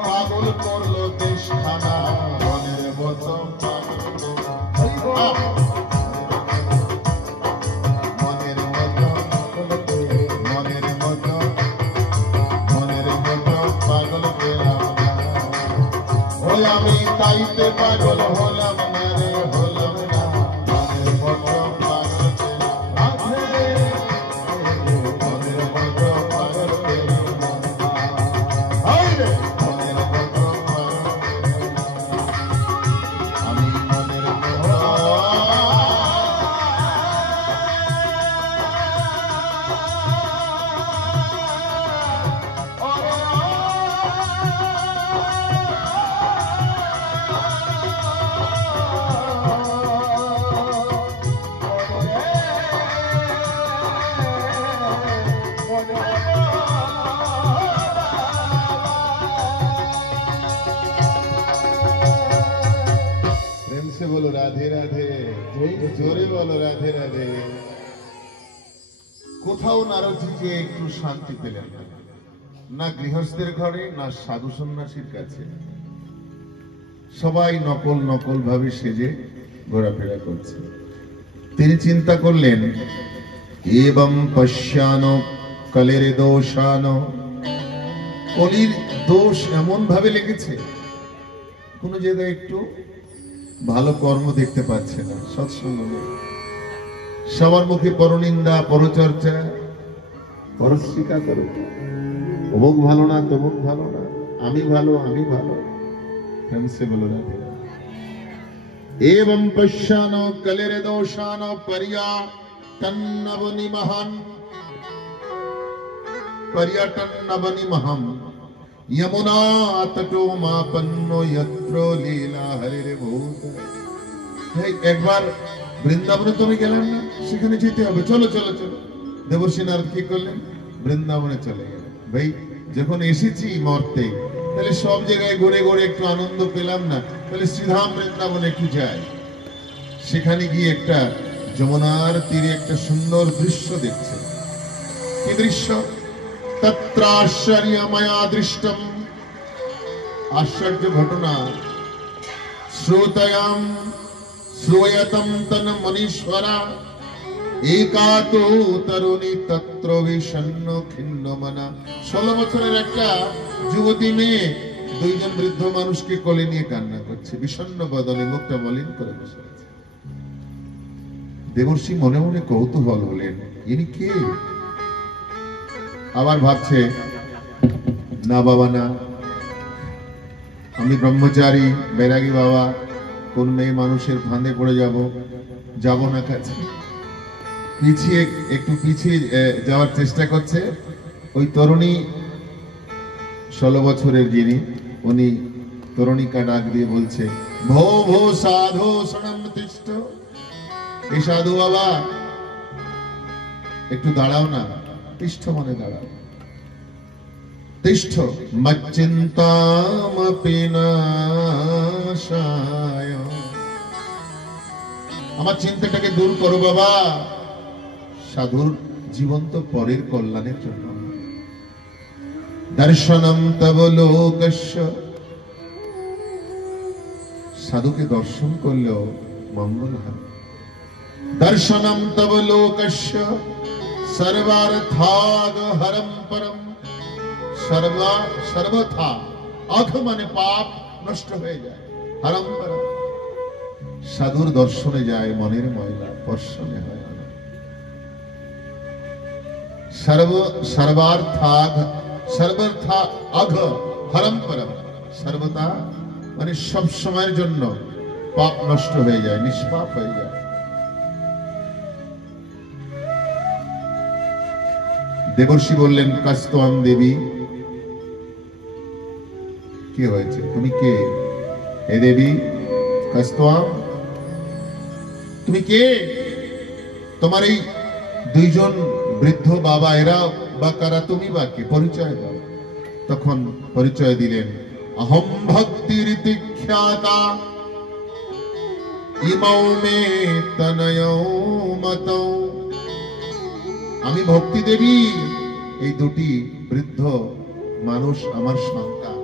পাগল করলো দেশ খানা মনের মতো মনের মতো মনের মতো মনের মতো পাগল পেলাম না ওই আমি তাইতে পাগল হলাম না রে হলাম না बोलो राधे राधे जोरे बोलो राधे राधे কোথাও নারদজি একটু শান্তি পেলেন না গৃহস্থের ঘরে না সাধু সন্ন্যাসীর কাছে সবাই নকল নকল ভাবে সেজে ঘোরাফেরা করছে তিনি চিন্তা করলেন এবম পশ্যানো কলের দোষানো কলির দোষ এমন ভাবে লেগেছে কোন জায়গায় একটু ভালো কর্ম দেখতে পাচ্ছে না সৎসঙ্গ সবার মুখে পরনিন্দা পরচর্চা পরস্বীকার করো অমুক ভালো না তমুক ভালো না আমি ভালো প্রেম সে বলো রাধে एवं पश्यानो कलेरे दोषानो पर्यटन्नवनिमहं यमुना तटो मापन्नो यत्रो लीला हरिरे भूत একবার বৃন্দাবনে তুমি গেলেন না সেখানে যেতে হবে চলো চলো চলো দেবর্ষি নারদ কি করলেন বৃন্দাবনে চলে গেলেন ভাই যখন এসেছি মর্তে তাহলে সব জায়গায় ঘুরে ঘুরে একটু আনন্দ পেলাম না তাহলে শ্রীধাম বৃন্দাবনে একটু যাই সেখানে গিয়ে একটা যমুনার তীরে একটা সুন্দর দৃশ্য দেখছে কি দৃশ্য তত্রাশ্চর্যময়া দৃষ্টম আশ্চর্য ঘটনা শ্রোতয়াম শ্রূয়তম তন মনীশ্বরা একাতো তরুণী তত্র বিষণ্ণ খিন্ন মনা 16 বছরের একটা যুবতী মেয়ে দুইজন বৃদ্ধ মানুষকে কোলে নিয়ে কান্না করছে বিষণ্ণ বদনে মুখটা মলিন করে বসে আছে দেবর্ষি মনে মনে কৌতূহল হলেন ইনি কে আবার ভাবছে না বাবা না আমি ব্রহ্মচারী বৈরাগী বাবা কোন মেয়ে মানুষের ফাঁদে পড়ে যাব না কাছে, পিছিয়ে একটু পিছিয়ে যাওয়ার চেষ্টা করছে। ওই তরুণী 16 বছরের যিনি, উনি তরুণীকা ডাক দিয়ে বলছে, ভো ভো সাধু শরণম তিষ্ঠ। এই সাধু বাবা একটু দাঁড়াও না। তিষ্ঠ মানে দাঁড়াও। তিষ্ঠ মচ্চিন্তামপি নাশায়, আমার চিন্তাটাকে দূর করো বাবা। সাধুর জীবন তো পরের কল্যাণের জন্য। দর্শনম তব লোকস্য, সাধুকে দর্শন করলেও মঙ্গল হয়। দর্শনম তব লোকস্য সর্বার্থাগ হরম পরম, সর্বথা অঘ মানে পাপ নষ্ট হয়ে যায়। হরম পরম, সাধুর দর্শনে যায় মনের ময়লা, দর্শনে হয় না। সর্বার্থা অঘ হরম পরম, সর্বদা মানে সব সময়ের জন্য পাপ নষ্ট হয়ে যায়, নিষ্পাপ হয়ে যায়। দেবর্ষি বললেন, কাস্তম দেবী, কি হয়েছে, তুমি কে? হে দেবী কাস্তম, তুমি কে? তোমার এই দুইজন বৃদ্ধ বাবা, এরা বা কারা, তুমি বা কে? পরিচয় দাও। তখন পরিচয় দিলেন, অহম ভক্তিরিতি খ্যাতা ইমৌ মে তনয়ৌ মতৌ। আমি ভক্তি দেবী, এই দুটি বৃদ্ধ মানুষ আমার সন্তান।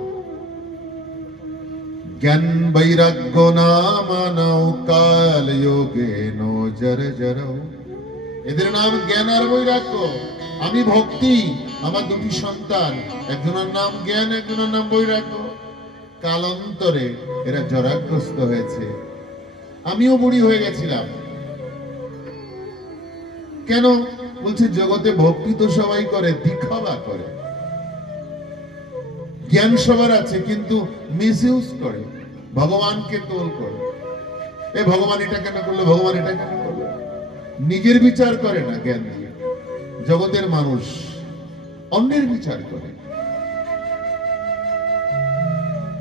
জ্ঞান বৈরাগ্য নামানৌ কাল যোগেন জর্জরৌ। এদের নাম জ্ঞান আর বৈরাগ্য। আমি ভক্তি, আমার দুটি সন্তান, একজনের নাম জ্ঞান, একজনের নাম বৈরাগ্য। কালান্তরে এরা জরাগ্রস্ত হয়েছে। আমিও বুড়ি হয়ে গেছিলাম। কেন? বলছে জগতে ভক্তি তো সবাই করে, দিখাবা করে। জ্ঞান সবার আছে, কিন্তু মিসইউজ করে, ভগবানকে তোল করে। এ ভগবান এটা কেন করলো, ভগবান এটা কেন করলো। নিজের বিচার করে না জ্ঞান দিয়ে। জগতের মানুষ অন্যের বিচার করে।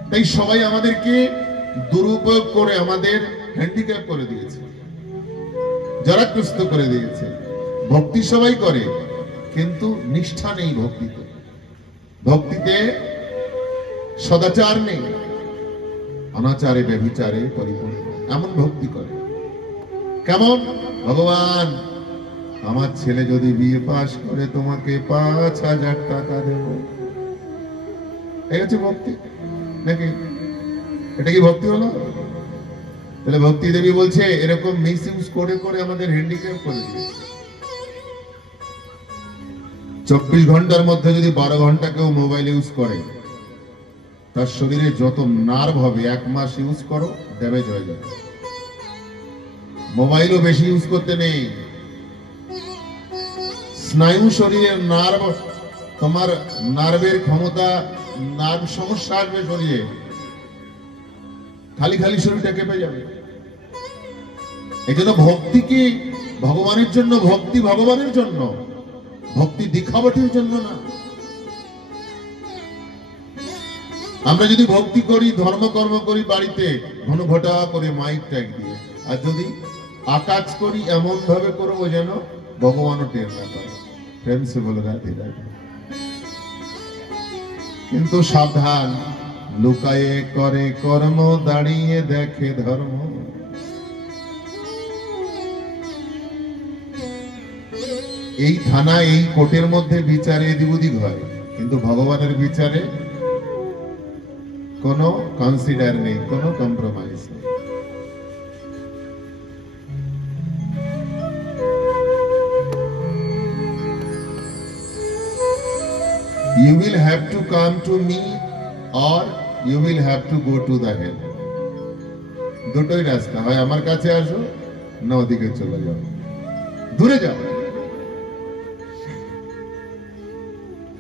তাই সবাই আমাদেরকে দুরুপয়োগ করে, আমাদের হ্যান্ডিক্যাপ করে দিয়েছে, জরাগ্রস্ত করে দিয়েছে। ভক্তি সবাই করে, কিন্তু নিষ্ঠা নেই ভক্তিতে। ভক্তিতে সদাচার নেই, অনাচারে ব্যভিচারে পরিপূর্ণ এমন ভক্তি করে। কেমন? ভগবান, আমার ছেলে যদি বিয়ে পাশ করে তোমাকে 5,000 টাকা দেব। এই হচ্ছে ভক্তি নাকি? এটা কি ভক্তি হলো? তাহলে ভক্তি দেবী বলছে এরকম মিস ইউজ করে করে আমাদের হ্যান্ডিক্যাপ করে দিয়েছে। 24 ঘন্টার মধ্যে যদি 12 ঘন্টা কেউ মোবাইল ইউজ করে, তার শরীরে যত নার্ভ হবে 1 মাস ইউজ করো ড্যামেজ হয়ে যাবে। মোবাইলও বেশি ইউজ করতে নেই। স্নায়ু শরীরের নার্ভ, তোমার নার্ভের ক্ষমতা, নার্ভ সমস্যা আসবে শরীরে, খালি খালি শরীরটা কেঁপে যাবে। এই জন্য ভক্তি কি ভগবানের জন্য, ভক্তি ভগবানের জন্য, ভক্তি দিখাবটির জন্য না। আমরা যদি ভক্তি করি, ধর্মকর্ম করি বাড়িতে ঘন ঘটা করে মাইক ট্যাগ দিয়ে, আর যদি আকাজ করি এমন ভাবে করবো যেন ভগবানও টের না পায়। প্রেম সে বলে রাধে রাধে। কিন্তু সাবধান, লুকায়ে করে কর্ম, দাঁড়িয়ে দেখে ধর্ম। এই থানা, এই কোর্টের মধ্যে বিচারে এদিক ওদিক হয়, কিন্তু ভগবানের বিচারে কোনো কনসিডার নেই, কোনো কম্প্রোমাইজ নেই। You will have to come to me or you will have to go to the hell. দুটোই রাস্তা, হয় আমার কাছে আসো, না ওদিকে চলে যাও, দূরে যাও।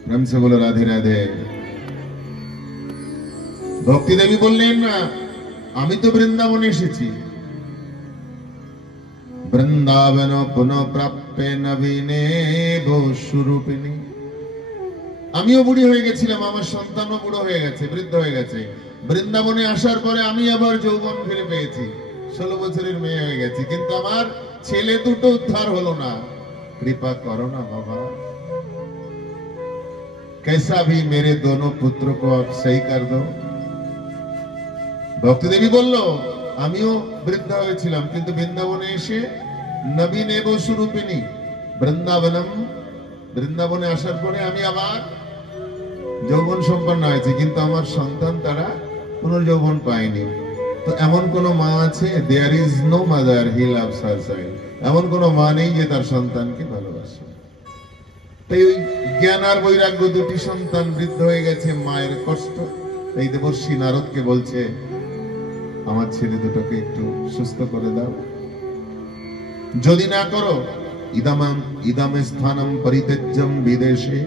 প্রেম সে বলো রাধে রাধে। ভক্তি দেবী বললেন না, আমি তো বৃন্দাবনে এসেছি, বৃন্দাবন পুনঃ প্রাপ্যে নবীনে বসুরূপিণী। আমিও বুড়ি হয়ে গেছিলাম, আমার সন্তানও বুড়ো হয়ে গেছে, বৃদ্ধ হয়ে গেছে। বৃন্দাবনে আসার পরে আমি আবার যৌবন ফিরে পেয়েছি, 16 বছরের মেয়ে হয়ে গেছি, কিন্তু আমার ছেলে দুটো উদ্ধার হলো না। কৃপা করো না বাবা, कैसा भी मेरे दोनों पुत्रों को आप सही कर दो। ভক্তি দেবী বলল, আমিও বৃদ্ধ হয়েছিলাম, কিন্তু বৃন্দাবনে এসে নবীন এব স্বরূপিণী বৃন্দাবনম, বৃন্দাবনে আসার পরে আমি আবার যৌবন সম্পন্ন হয়েছি, কিন্তু আমার সন্তান তারা পুনর্যৌবন পায়নি। তো এমন কোন মা আছে? There is no mother he loves her child. এমন কোন মা নেই যে তার সন্তানকে ভালোবাসে। তাই ওই জ্ঞান আর বৈরাগ্য দুটি সন্তান বৃদ্ধ হয়ে গেছে, মায়ের কষ্ট। এই দেবর্ষি নারদকে বলছে, আমার ছেলে দুটোকে একটু সুস্থ করে দাও, যদি না করো ইদম স্থানম পরিত্যজ্যম বিদেশে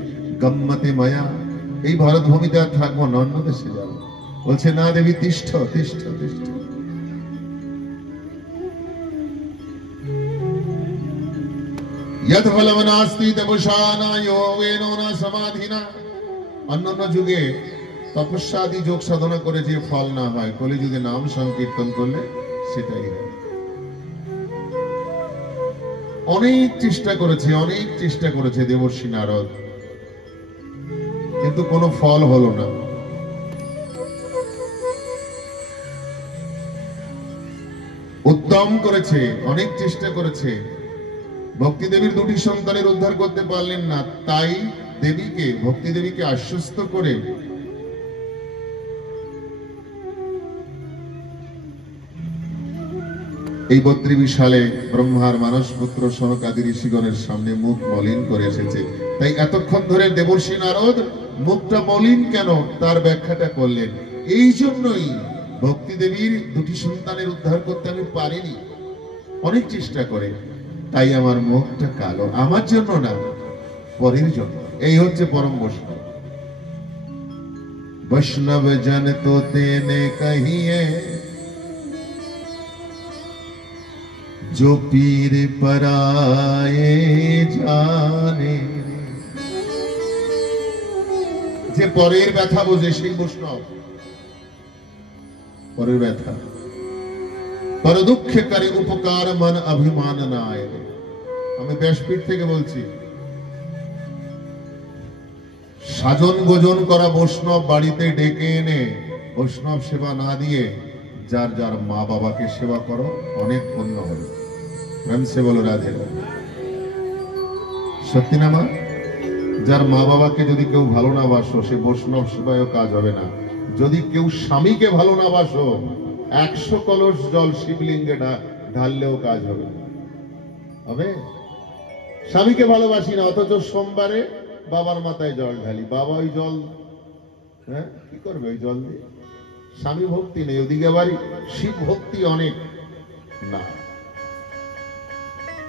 গম্মতে মায়া, এই ভারত ভূমিতে আর থাকবো না, অন্য দেশে যাবো। বলছে না দেবী, তিষ্ঠ তিষ্ঠ তিষ্ঠ। यद फलम नास्ति तपस्या योगेन न समाधिना। অন্যান্য যুগে তপস্যা আদি যোগ সাধনা করে যে ফল না হয়, কলিযুগে নাম সংকীর্তন করলে সেটাই হয়। অনেক চেষ্টা করেছে দেবর্ষি নারদ, কিন্তু কোনো ফল হলো না। উদ্যম করেছে, অনেক চেষ্টা করেছে, ভক্তি দেবীর দুটি সন্তানের উদ্ধার করতে পারলেন না। তাই ভক্তি দেবীকে আশ্বস্ত করে এই 32 সালে ব্রহ্মার মানস পুত্র সনকাদি ঋষিগণের সামনে মুখ মলিন করে এসেছে। তাই এতক্ষণ ধরে দেবর্ষি নারদ মুখটা মলিন কেন, তার ব্যাখ্যাটা করলেন। এই জন্যই ভক্তি দেবীর দুটি সন্তানের উদ্ধার করতে আমি পারিনি, অনেক চেষ্টা করে, তাই আমার মুখটা কালো, আমার জন্য না, পরের জন্য। এই হচ্ছে পরম বৈষ্ণব। বৈষ্ণব জন তো তেনে কহিয়ে, जो पीर पराए जाने। যে পরের ব্যথা বোঝে সেই বৈষ্ণব। পরের ব্যথা, পর দুঃখে করে উপকার মন অভিমান না আয়। আমি ব্যাসপীঠ থেকে বলছি, সাজন গোজন করা বৈষ্ণব বাড়িতে ডেকে এনে বৈষ্ণব সেবা না দিয়ে যার যার মা বাবাকে সেবা করো, অনেক পুণ্য হবে। প্রেমসে বলো রাধে রাধে। সত্যি না মা? যার মা বাবাকে যদি কেউ ভালো না বাসো, সে বৈষ্ণব সেবায়ও কাজ হবে না। যদি কেউ স্বামীকে ভালো না বাসো, 100 কলস জল শিবলিঙ্গে ঢাললেও কাজ হবে না। হবে? স্বামীকে ভালোবাসি না, অথচ সোমবারে বাবার মাথায় জল ঢালি। বাবা ওই জল, হ্যাঁ কি করবে ওই জল দিয়ে? স্বামী ভক্তি নেই, ওদিকে বাড়ি শিব ভক্তি অনেক না।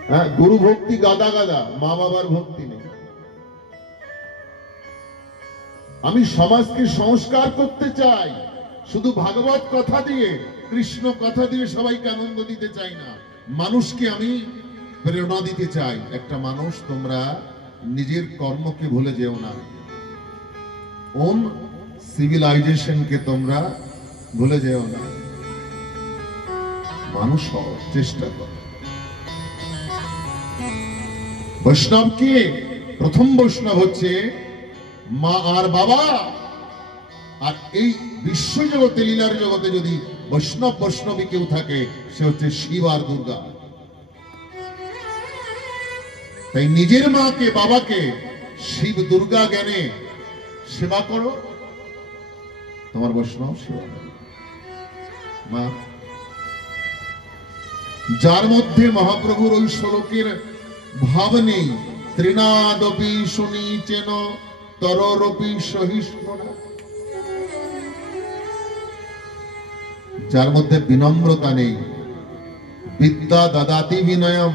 হ্যাঁ, গুরু ভক্তি গাদা গাদা, মা বাবার ভক্তি নেই। আমি সমাজকে সংস্কার করতে চাই, শুধু ভাগবত কথা দিয়ে, কৃষ্ণ কথা দিয়ে সবাইকে আনন্দ দিতে চাই না। মানুষকে আমি প্রেরণা দিতে চাই। একটা মানুষ, তোমরা নিজের কর্মকে ভুলে যেও না, ওন সিভিলাইজেশনকে তোমরা ভুলে যেও না। মানুষ হওয়ার চেষ্টা কর। বৈষ্ণব কে? প্রথম বৈষ্ণব হচ্ছে মা আর বাবা। আর এই বিশ্ব জগতে, লীলার জগতে যদি বৈষ্ণবী কেউ থাকে, সে হচ্ছে শিব আর দুর্গা। তাই নিজের মাকে বাবাকে শিব দুর্গা জ্ঞানে সেবা করো, তোমার বৈষ্ণব সেবা করো। মা, যার মধ্যে মহাপ্রভুর ওই শ্লোকের ভাব নেই, তৃণাদপি সুনীচেন তররপি সহিষ্ণুনা, যার মধ্যে বিনম্রতা নেই, বিদ্যা দদাতি বিনয়ম,